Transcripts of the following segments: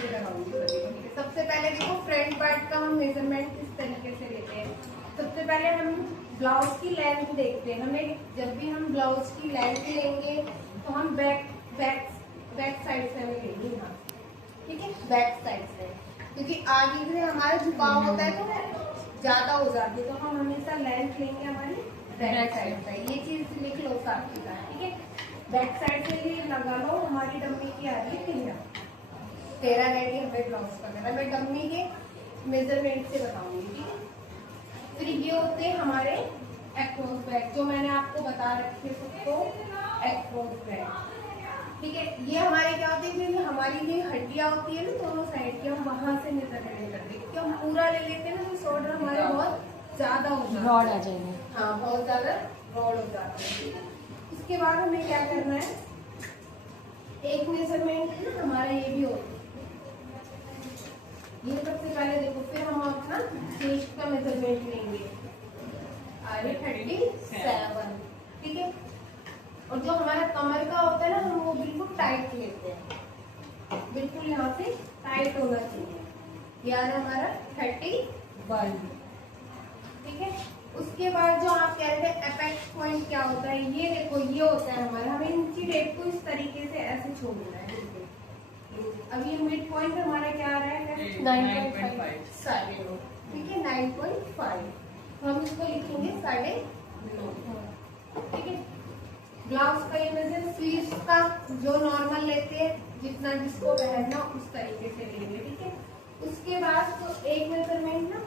से लगाऊंगी सभी को, ठीक है। सबसे पहले देखो फ्रंट पार्ट का हम मेजरमेंट किस तरीके से लेते हैं। सबसे पहले हम ब्लाउज की लेंथ देखते हैं। हमें जब भी हम ब्लाउज की लेंथ लेंगे तो हम बैक साइड से हमें लेंगे, यहाँ, ठीक है, बैक साइड से, क्योंकि आगे से हमारा झुकाव होता है तो ज्यादा हो जाती है, तो हम हमेशा लेंथ लेंगे हमारी बैक साइड से। ये चीज लिख लो साथ ही साथ, ठीक है। बैक साइड से ये लगा लो। हमारी डम्मी की आ रही है 13 रेडी हमें ब्लाउज का करना। मैं डम्मी के मेजरमेंट से बताऊंगी, ठीक है। फिर ये होते हैं हमारे एक्रोस बैक, जो मैंने आपको बता रखे सबको, एक्रोस बैक, ठीक है। ये हमारे क्या होते हैं कि हमारी ये हड्डियां होती है ना दोनों साइड की, हम वहां से मेजरमेंट करते हैं, क्योंकि हम पूरा ले लेते हैं ना तो शोल्डर हमारे बहुत ज्यादा हो जाता है, रॉड आ जाएंगे। हाँ, बहुत ज्यादा रॉड हो जाता है, ठीक है। उसके बाद हमें क्या करना है, एक मेजरमेंट ना हमारा ये भी होता है, ये सबसे पहले देखो। फिर हम अपना चेस्ट का मेजरमेंट लेंगे, आगे 37, ठीक है। और जो हमारा कमर का होता है ना, हम वो बिल्कुल टाइट लेते हैं, बिल्कुल यहाँ से टाइट होना चाहिए। यार हमारा 31, ठीक है। उसके बाद जो आप कह रहे थे एपेक्स पॉइंट क्या होता है, ये देखो, ये होता है हमारा, हमें इनकी टेप को इस तरीके से ऐसे छोड़ना है, अब ये मिड पॉइंट हमारा क्या आ रहा है 9.5, ठीक है, 9.5, तो हम इसको लिखेंगे 9.5, ठीक है। ब्लाउज का ये मेजर, स्लीव्स का जो नॉर्मल लेते हैं, जितना जिसको पहनना उस तरीके से लेंगे, ठीक है। उसके बाद तो एक मेजरमेंट ना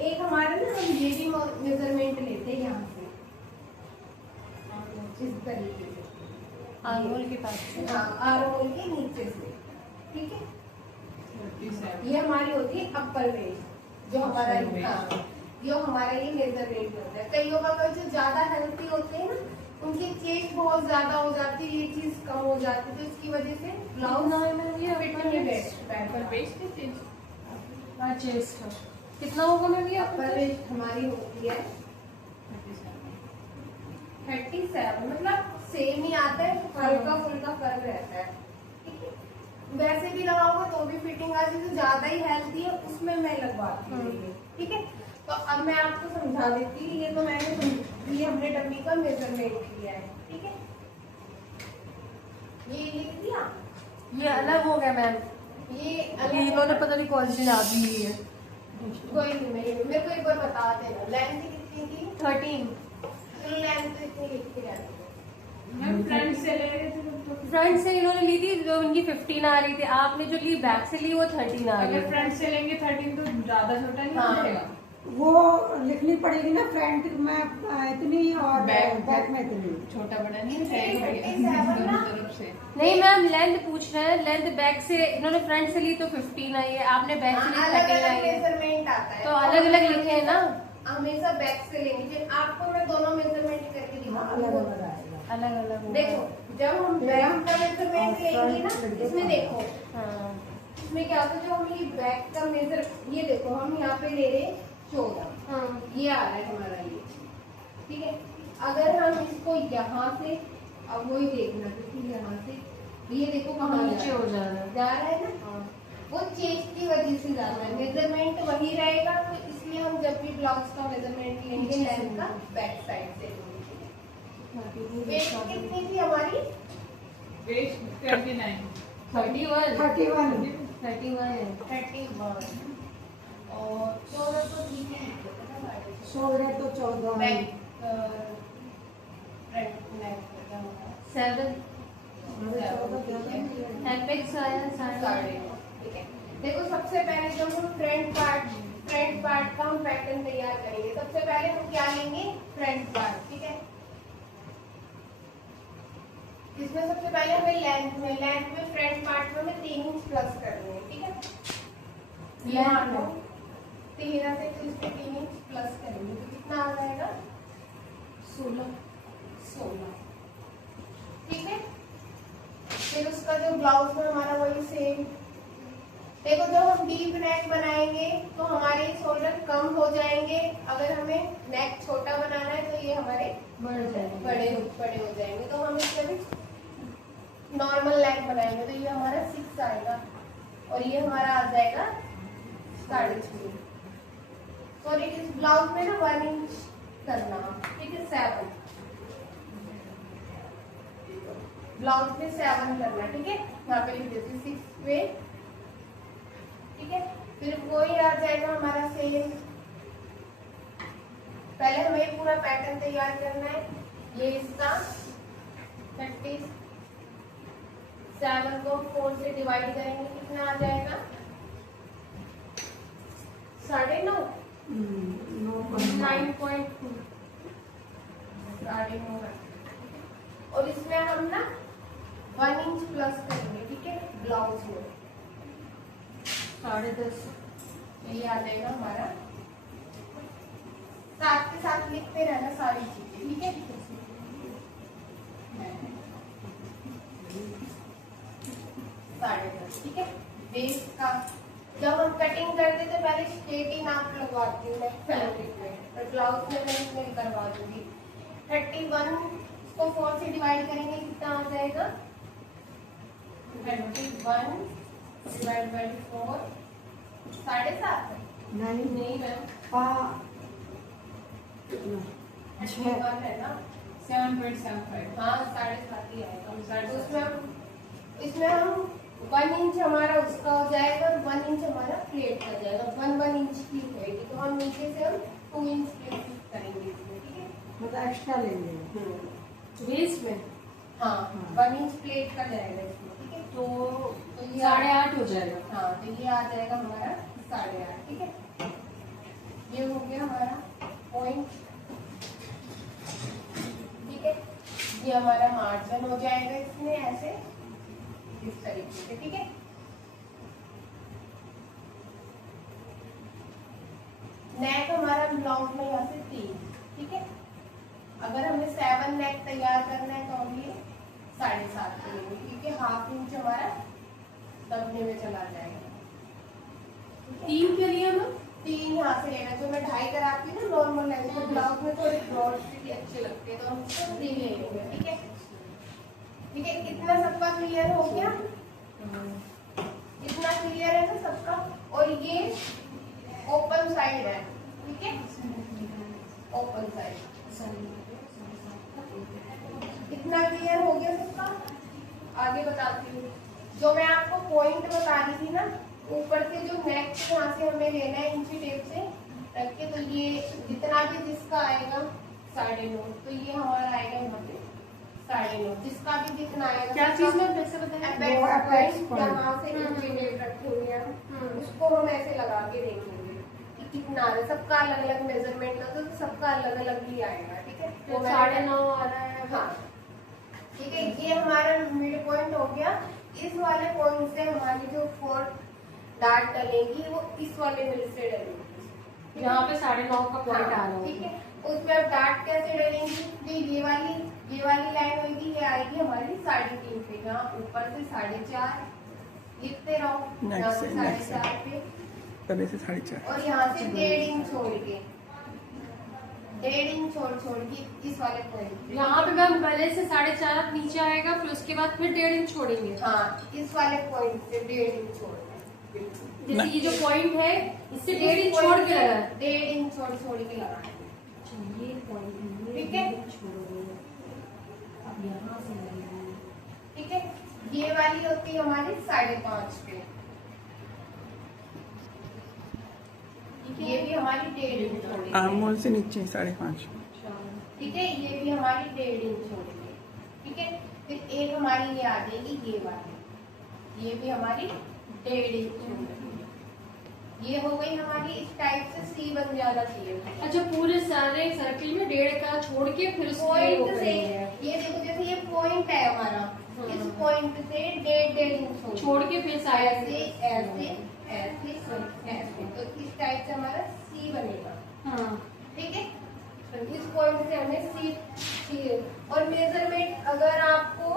एक हमारा ना, हम ये भी मेजरमेंट लेते हैं यहाँ से, इस तरीके से, आंगुल के पास से, हाँ, आर्महोल के नीचे से, ठीक है। ये हमारी होती है अपर वेस्ट, जो हमारा, हाँ, जो हमारा ये मेजरमेंट होता है। कईयों का जो ज्यादा हेल्थी होते हैं ना, उनकी चेस्ट बहुत ज्यादा हो जाती है, ये चीज कम हो जाती है, तो इसकी वजह से ब्लाउज चेस्ट कितना होगा मैम ये? अपर वेस्ट हमारी होती है 37, मतलब सेम ही आता है, हल्का फुल्का फर्क रहता है, ठीक है। वैसे भी लगाओगे तो भी फिटिंग आती है, जो ज्यादा ही हेल्थी है उसमें मैं लगवाती हूँ, ठीक है। तो अब मैं आपको समझा देती हूँ। ये तो मैंने ये हमने डम्मी का मेजरमेंट लिया है, ठीक है, ये लिख दिया। ये अलग हो गया मैम, ये इन्होंने पता नहीं कौन सी नाप ली है। कोई नहीं, मेरे को एक बार बता देना। लेंथ कितनी थी? 13। लेंथ इतनी लिखी रहती है। फ्रंट से ले रहे थे, फ्रंट से इन्होंने ली थी, जो इनकी 15 आ रही थी, आपने जो ली बैक से ली वो 13 आ रही अगर है। फ्रंट से लेंगे 13 तो ज्यादा छोटा नहीं हाँ। पड़ेगा। वो लिखनी पड़ेगी ना, फ्रंट में इतनी और बैक में इतनी। छोटा बड़ा नहीं इतनी है, 57 ना? दोनों तरफ से। नहीं मैम, लेंथ पूछ रहे हैं, लेंथ बैक से इन्होंने फ्रंट से ली तो 15 आई है, आपने बैक से ली 13 आई है, मेजरमेंट आता है, तो अलग अलग लिखे हैं ना। हमेशा बैक से लेंगे। आपको मैं दोनों मेजरमेंट करके अलग दिखाऊंगी। अलग आएगा। अलग अलग देखो, जब हम बैक का मेजरमेंट लेंगे ना, इसमें देखो, हाँ, इसमें क्या होता है, जो हम ये बैक का मेजर, ये देखो, हम यहाँ पे ले रहे 14, ये आ रहा है हमारा ये, ठीक है। अगर हम इसको यहाँ से, अब वही देखना, क्योंकि यहाँ से ये देखो कहाँ नीचे हो जा रहा है। जा रहा है ना, वो चेस्ट की वजह से जा रहा है, मेजरमेंट वही रहेगा, तो इसलिए हम जब भी ब्लाउज का मेजरमेंट लेंगे लेंथ का बैक साइड से लेंगे। वेस्ट कितनी थी हमारी? वेस्ट 39। 31 है। 31 और 14 तो ठीक है, 16 तो 14 बैक फ्रंट नेक का होगा 7 एपेक्स आया साढ़े, ठीक है। देखो, सबसे पहले जब हम फ्रंट पार्ट का हम पैटर्न तैयार करेंगे, सबसे पहले हम क्या लेंगे, फ्रंट पार्ट, ठीक है। इसमें सबसे पहले हमें लेंथ में फ्रंट पार्ट में हमें 3 इंच प्लस करनी है, ठीक है। ये मान लो 13 से, तो इसमें 3 इंच प्लस करेंगे, तो कितना आ जाएगा 16, ठीक है। फिर उसका जो ब्लाउज में हमारा वही सेम। देखो, जब हम डीप नेक बनाएंगे तो हमारे शोल्डर कम हो जाएंगे, अगर हमें नेक छोटा बनाना है तो ये हमारे बढ़ जाएगा। बड़े हो जाएंगे, तो हम इसमें भी नॉर्मल लाइन बनाएंगे तो ये हमारा 6 आएगा और ये हमारा आ जाएगा 6.5। सॉरी इस ब्लाउज में ना 1 इंच करना, ठीक है 7 ब्लाउज में 7 करना, ठीक है। यहाँ पे लिख देती 6 पे, ठीक है। फिर वही आ जाएगा हमारा सेम। पहले हमें पूरा पैटर्न तैयार करना है। ये इसका 37 को 4 से डिवाइड करेंगे, कितना आ जाएगा 9.5 9.2 9.5। और इसमें हम ना 1 इंच प्लस करेंगे, ठीक है ब्लाउज में 10.5। ये आ जाएगा हमारा। साथ के साथ लिखते रहना सारी चीजें, ठीक है। 10.5, ठीक है। वेस्ट का जब हम कटिंग करते थे पहले स्ट्रेट ही नाप लगवाती हूँ मैं फैब्रिक में, और ब्लाउज में मैं इसमें करवा दूंगी। 31 को 4 से डिवाइड करेंगे, कितना आ जाएगा 31 डिवाइड बाई 4 7.5 नहीं मैम 31 है ना 7.75। हाँ 7.5 ही आएगा। तो इसमें हम 1 इंच हमारा उसका हो जाएगा, 1 इंच हमारा प्लेट का जाएगा। 1 इंच की होएगी तो हम नीचे से हम 2 इंच प्लेट करेंगे इसमें, ठीक है। मतलब एक्स्ट्रा लेंगे वेस्ट में हाँ 1 इंच प्लेट का जाएगा इसमें, ठीक है। तो ये 8.5 हो जाएगा। हाँ तो ये आ जाएगा हमारा 8.5, ठीक है। ये हो गया हमारा पॉइंट, ठीक है। ये हमारा मार्जिन हो जाएगा इसमें ऐसे इस तरीके से, ठीक है। नेक हमारा ब्लाउज में यहाँ से 3, ठीक है। अगर हमें 7 नेक तैयार करना है तो हम ये 7.5 लेंगे, क्योंकि हाफ इंच हमारा दबने में चला जाएगा। 3 के लिए हम 3 यहाँ से लेना, जो मैं 2.5 कराती हूँ ना नॉर्मल लेंथ में, ब्लाउज में थोड़े ब्रॉड फिट अच्छे लगते हैं तो हम इसको 3 ले लेंगे, ठीक है। ठीक है, इतना सबका क्लियर हो गया? इतना क्लियर है ना सबका। और ये ओपन साइड है, ठीक है ओपन साइड। इतना क्लियर हो गया सबका। आगे बताती हूँ, जो मैं आपको पॉइंट बता रही थी ना, ऊपर से जो नेक यहाँ से हमें लेना है इंची टेप से रख के, तो ये जितना भी जिसका आएगा 9.5, तो ये हमारा आएगा यहाँ पे 9.5। जिसका भी जितना आएगा, क्या चीज में कैसे बताया? यहाँ से इंची टेप रखी हुई है, उसको हम ऐसे लगा के देखेंगे कि कितना आ रहा है। सबका अलग अलग मेजरमेंट होता है तो सबका अलग अलग ही आएगा, ठीक है। तो 9.5 आ रहा है। हाँ ठीक है, ये हमारा मिड पॉइंट हो गया। इस वाले पॉइंट से हमारी जो 4 डार्ट डलेगी वो इस वाले मिल से डलेगी, यहाँ पे 9.5 का पॉइंट आ रहा है। ठीक है। उसमें अब डार्ट कैसे डलेंगी? तो ये वाली लाइन होगी, ये आएगी हमारी 3.5 पे, जहाँ ऊपर से 4.5 लिखते रहो, यहाँ से 4.5 पे, तले से 4.5 और यहाँ से 1.5 इंच छोड़ के 1.5 इंच छोड़ के इस वाले पॉइंट पे, यहाँ पे मैम गले से 4.5 नीचे आएगा, फिर उसके बाद फिर 1.5 इंच छोड़ेंगे। हाँ इस वाले पॉइंट से 1.5 इंच छोड़ के, जैसे ये जो पॉइंट है इससे 1.5 इंच छोड़ के लगा है। 1.5 इंच छोड़ के लगा है, ये पॉइंट ठीक है। अब यहाँ से लगेगा, ठीक है। ये वाली होती है हमारी 5.5 पे, ये भी हमारी 1.5 इंच छोड़ेगी, आर्मोल से नीचे 5.5। ठीक है। ये भी हमारी 1.5 इंच छोड़ेगी, ठीक है। फिर एक हमारी ये आ जाएगी ये वाली, ये भी हमारी 1.5 इंच छोड़ेगी। ये हो गई हमारी, इस टाइप से सी बन जाना चाहिए। अच्छा पूरे सारे सर्किल में 1.5 का छोड़ के फिर उसके पॉइंट से ये देखो, जैसे ये पॉइंट है हमारा, इस पॉइंट से 1.5 इंच छोड़ के फिर साइड ऐसे ऐसे ऐसे ऐसे, तो इस टाइप से हमारा सी बनेगा, हाँ ठीक है। तो इस पॉइंट से हमें सी। और मेजरमेंट अगर आपको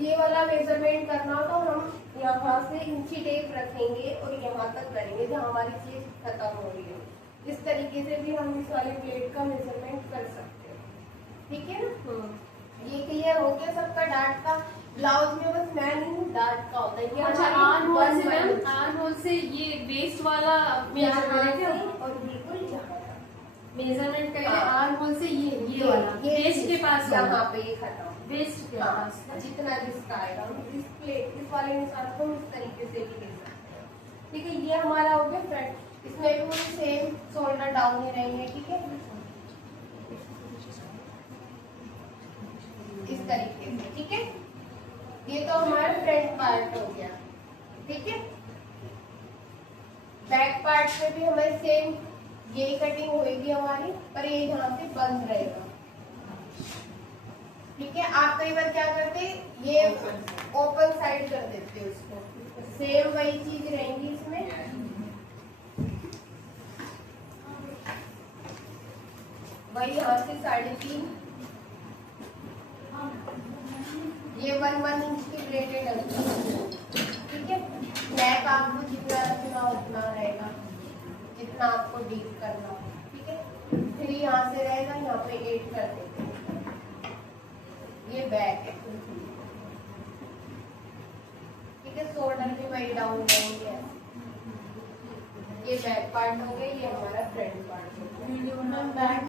ये वाला मेजरमेंट करना हो तो हम यहाँ से इंची टेप रखेंगे और यहाँ तक करेंगे जहाँ हमारी चीज खत्म हो रही है। इस तरीके से भी हम इस वाले प्लेट का मेजरमेंट कर सकते हैं, ठीक है ना। ये क्लियर हो गया सबका डार्ट का। ब्लाउज में बस मैन इन डार्क का होता है। ये अच्छा, हमारी आर्म होल से 1 मैम, इंच। आर्म होल से ये वेस्ट वाला यहाँ मेजरमेंट है से और बिल्कुल यहाँ तक। मेजरमेंट का हाँ। आर्म होल से ये वाला वेस्ट के पास यहाँ पे ये खत्म। वेस्ट के हाँ, पास। जितना जिसका आएगा हम इस वाले निशान को हम इस तरीके से भी दे सकते हैं। ठीक है, ये हमारा हो गया फ्रंट। इसमें भी वही सेम शोल्डर डाउन ही रहेंगे। ठीक है, इस तरीके से। ठीक है, ये तो हमारा फ्रंट पार्ट हो गया। ठीक है, बैक पार्ट में भी हमारी सेम यही कटिंग होगी हमारी, पर ये यहाँ से बंद रहेगा। ठीक है, आप कई बार क्या करते, ये ओपन साइड कर देते हो उसको। सेम वही चीज रहेंगी इसमें। वही यहाँ से 3.5, ये 1 इंच की ब्लेडेड है। ठीक है, नेक आपको जितना रखना उतना रहेगा, जितना आपको डीप करना हो। ठीक है, 3 यहाँ से रहेगा, यहाँ पे 8 कर देते हैं। ये बैक है। ठीक है, शोल्डर भी वही डाउन रहेंगे। ये बैक पार्ट हो गया, ये हमारा फ्रंट पार्ट हो गया।